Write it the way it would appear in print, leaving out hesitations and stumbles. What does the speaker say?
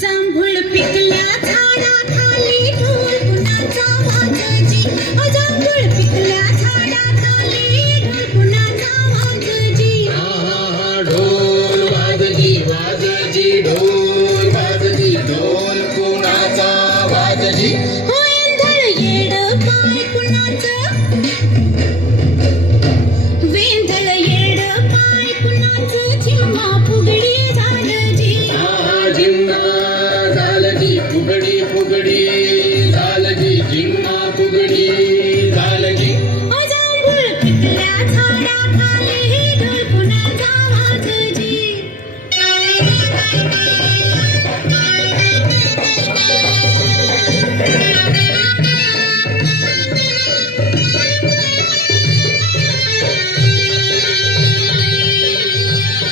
जांभूळ पिकल्या झाडाखाली ढोल कुणाचा वाजजी. जांभूळ पिकल्या झाडाखाली ढोल कुणाचा वाजजी. ढोल वाजजी वाजजी ढोल वाजजी ढोल कुणाचा वाजजी.